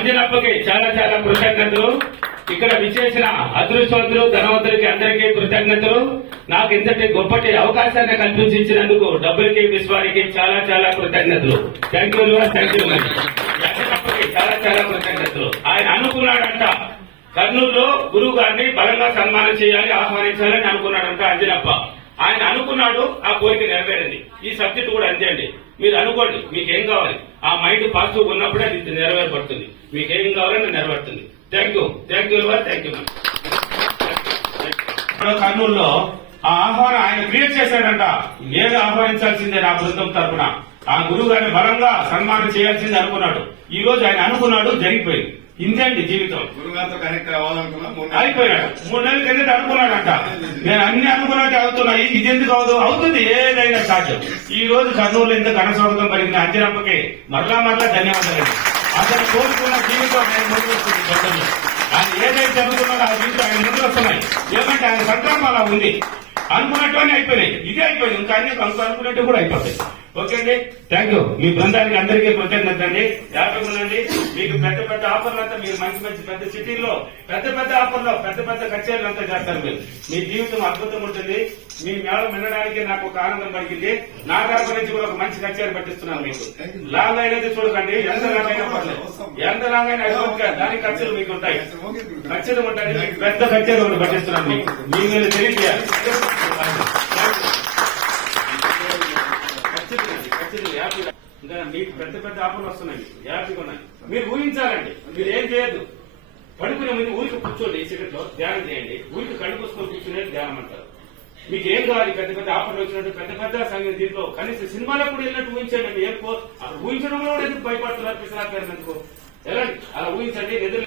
అంజనప్పకి చాలా చాలా కృతజ్ఞతలు. ఇక్కడ విచేసిన అదృష్టవంతులు ధనవంతులకి అందరికీ కృతజ్ఞతలు. నాకు ఇంతటి గొప్పటి అవకాశాన్ని కల్పించినందుకు డబ్బులకి విశ్వానికి చాలా చాలా కృతజ్ఞతలు. Thank you thank you. అంజనప్పకి చాలా చాలా కృతజ్ఞతలు. ఆయన అనుకున్నాడంట కర్నూలులో గురువు గారిని బలంగా సన్మానం చేయాలి, ఆహ్వానించాలని అనుకున్నాడంట అంజనప్ప. ఆయన అనుకున్నాడు, ఆ కోరిక నెరవేరింది. ఈ సబ్జెక్ట్ కూడా అంతే అండి. మీరు అనుకోండి మీకేం కావాలి, ఆ మైండ్ పాజిటివ్ ఉన్నప్పుడే అది నెరవేరబడుతుంది. మీకేం కావాలని నెరవేరుతుంది. Thank you thank you thank you. కర్నూలులో ఆ ఆహ్వానం ఆయన క్రియేట్ చేశాడంట. నేను ఆహ్వానించాల్సిందే నా బృందం తరఫున. ఆ గురువు గారిని బలంగా సన్మానం చేయాల్సిందే అనుకున్నాడు. ఈ రోజు ఆయన అనుకున్నాడు, జరిగిపోయింది. ఇంతే అండి జీవితం. గురుగారితో కనెక్ట్ అవ్వాలనుకున్నా అయిపోయాడు. 3 నెలల కిందట అనుకున్నాడంట. నేను అన్ని అనుకున్నట్టు అవుతున్నాయి, ఇది ఎందుకు అవుతుంది, ఏదైనా సాధ్యం. ఈ రోజు కర్నూలు ఇంత ఘనస్వాగతం కలిగిన అంజనప్పకి మరలా ధన్యవాదాలండి. అతను కోరుకున్న జీవితం ఆయన ముందు వస్తుంది. గతంలో ఆయన ఏదైతే జరుగుతున్నాడో ఆ జీవితం ఆయన ముందు వస్తున్నాయి. ఏమంటే ఆయన సంకల్పం అలా ఉంది. అనుకున్నట్టువన్నీ అయిపోయినాయి. ఇదే అయిపోయింది. ఇంకా అన్ని అనుకున్నట్టు కూడా అయిపోతాయి. ఓకే అండి, థ్యాంక్ యూ. మీ బృందానికి అందరికీ కృతజ్ఞత అండి. జాగ్రత్తగా ఉండండి. మీకు పెద్ద పెద్ద ఆఫర్లు అంతా మీరు మంచి మంచి పెద్ద సిటీల్లో పెద్ద పెద్ద ఆఫర్లో పెద్ద పెద్ద కచేరీలు అంతా చేస్తారు. మీరు మీ జీవితం అద్భుతం ఉంటుంది. మీ మేళం వినడానికి నాకు ఒక ఆనందం పలికింది. నా తరపు నుంచి కూడా ఒక మంచి కచేరీ పట్టిస్తున్నాను మీకు. లాంగ్ అయినది చూడకండి, ఎంత లాంగ్ అయినా పర్లేదు, ఎంత లాంగ్ అయినా దానికి ఖర్చులు మీకు ఉంటాయి. ఖర్చులు ఉంటాయి. మీకు పెద్ద కచేరీ ఒకటి పట్టిస్తున్నాను మీకు. మీ మీద తెలియజేయాలి. ఇంకా మీకు పెద్ద పెద్ద ఆఫర్లు వస్తున్నాయి, హ్యాపీగా ఉన్నాయి. మీరు ఊహించాలండి. మీరు ఏం చేయొద్దు. పడుకునే ముందు ఊరికి కూర్చోండి, ఈ సెకండ్ లో ధ్యానం చేయండి. ఊరికి కళ్ళు కూర్చొని కూర్చునే ధ్యానం అంటారు. మీకు ఏం కావాలి, పెద్ద పెద్ద ఆఫర్లు వచ్చినట్టు పెద్ద పెద్ద సంగతి దీంట్లో కనీసం సినిమాలో కూడా వెళ్ళినట్టు ఊహించండి. ఎక్కువ అక్కడ ఊహించడంలో కూడా ఎందుకు భయపడుతున్నారు పిసరారు ఎందుకు? ఎలాంటి అలా ఊహించండి. నిధులు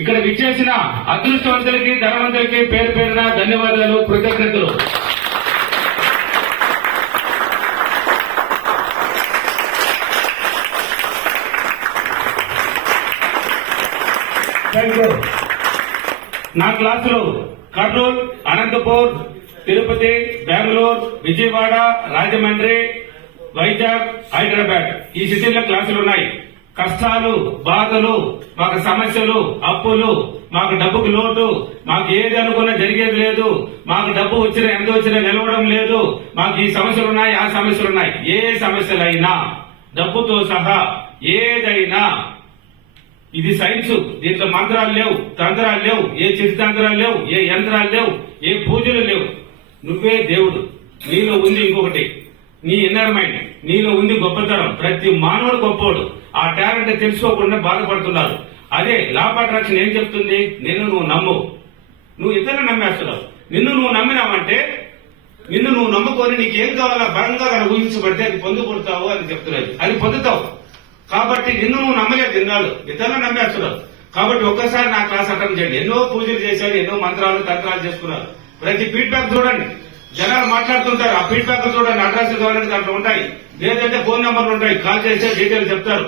ఇక్కడ విచ్చేసిన అదృష్టవంతులకి ధనవంతులకి పేరు పేరున ధన్యవాదాలు, కృతజ్ఞతలు. నా క్లాసులో కర్నూలు, అనంతపూర్, తిరుపతి, బెంగళూరు, విజయవాడ, రాజమండ్రి, వైజాగ్, హైదరాబాద్ ఈ సిటీల్లో క్లాసులు ఉన్నాయి. కష్టాలు, బాధలు, మాకు సమస్యలు, అప్పులు, మాకు డబ్బుకు లోటు, మాకు ఏది అనుకున్నా జరిగేది లేదు, మాకు డబ్బు వచ్చినా ఎంత వచ్చినా నిలవడం లేదు, మాకు ఈ సమస్యలు ఉన్నాయి, ఆ సమస్యలు ఉన్నాయి. ఏ సమస్యలైనా డబ్బుతో సహా ఏదైనా ఇది సైన్స్, దీంట్లో మంత్రాలు లేవు, తంత్రాలు లేవు, ఏ చిత్త తంత్రాలు లేవు, ఏ యంత్రాలు లేవు, ఏ పూజలు లేవు. నువ్వే దేవుడు. నీలో ఉంది ఇంకొకటి, నీ ఇన్నర్ మైండ్, నీలో ఉంది గొప్పతనం. ప్రతి మానవుడు గొప్పోడు. ఆ టాలెంట్ తెలుసుకోకుండా బాధపడుతున్నారు. అదే లా ఆఫ్ అట్రాక్షన్ ఏం చెప్తుంది? నిన్ను నువ్వు నమ్ము. నువ్వు ఇతరులు నమ్మేస్తున్నావు. నిన్ను నువ్వు నమ్మినావంటే, నిన్ను నువ్వు నమ్ముకొని నీకేం కావాలా బలంగా కనుక ఊహించబడితే అది పొందుపడతావు అని చెప్తున్నది. అది పొందుతావు. కాబట్టి నిన్ను నువ్వు నమ్మలేదు తిన్నాడు, ఇతరులు నమ్మేస్తున్నావు. కాబట్టి ఒక్కసారి నా క్లాస్ అటెండ్ చేయండి. ఎన్నో పూజలు చేశారు, ఎన్నో మంత్రాలు తంత్రాలు చేసుకున్నారు. ప్రతి ఫీడ్బ్యాక్ చూడండి. జనాలు మాట్లాడుతుంటారు, ఆ ఫీడ్బ్యాక్ చూడండి. అడ్రస్ కావాలంటే దాంట్లో ఉంటాయి, లేదంటే ఫోన్ నెంబర్లు ఉంటాయి. కాల్ చేస్తే డీటెయిల్ చెప్తారు.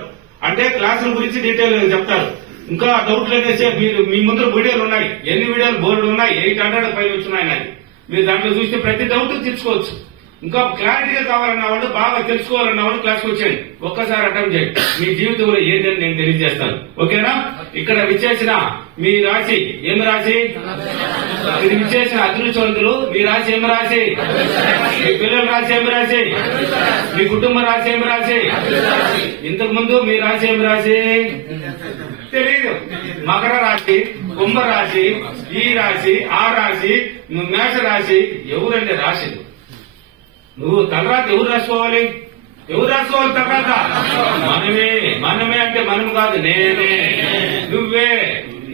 అంటే క్లాసుల గురించి డీటెయిల్ చెప్తారు. ఇంకా డౌట్లు అనేసి మీరు మీ ముందు వీడియోలు ఉన్నాయి. ఎన్ని వీడియోలు బోర్డు ఉన్నాయి, 800 పైన వచ్చినాయి. మీరు దాంట్లో చూస్తే ప్రతి డౌట్ తీర్చుకోవచ్చు. ఇంకా క్లారిటీగా కావాలన్న వాళ్ళు, బాగా తెలుసుకోవాలన్న వాళ్ళు క్లాస్కి వచ్చేయండి. ఒక్కసారి అటెంప్ట్ చేయండి. మీ జీవితంలో ఏదని నేను తెలియజేస్తాను. ఓకేనా? ఇక్కడ విచ్చేసిన మీ రాశి ఏమి రాశి? ఇది విచ్చేసిన అదృష్టవంతులు మీ రాశి ఏమి రాశి? మీ పిల్లల రాశి ఏమి రాశి? మీ కుటుంబ రాశి ఏమి రాశి? ఇంతకు ముందు మీ రాశి ఏమి రాశి తెలియదు. మకర రాశి, కుంభ రాశి, ఈ రాశి, ఆ రాశి, మేష రాశి. ఎవరంటే రాశి? నువ్వు తలరాత ఎవరు రాసుకోవాలి? ఎవరు రాసుకోవాలి తలరాత? మనమే అంటే మనం కాదు, నేనే, నువ్వే.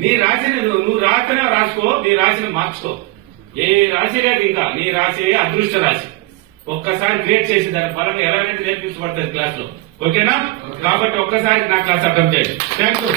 నీ రాశిని నువ్వు రాతనే రాసుకో, నీ రాశిని మార్చుకో. ఏ రాశి లేదు ఇంకా. నీ రాశి అదృష్ట రాశి. ఒక్కసారి క్రియేట్ చేసి దాని పరంగా ఎలా అనేది నేర్పించబడుతుంది క్లాస్ లో. ఓకేనా? కాబట్టి ఒక్కసారి నా క్లాస్ అర్థం చేయండి. Thank you.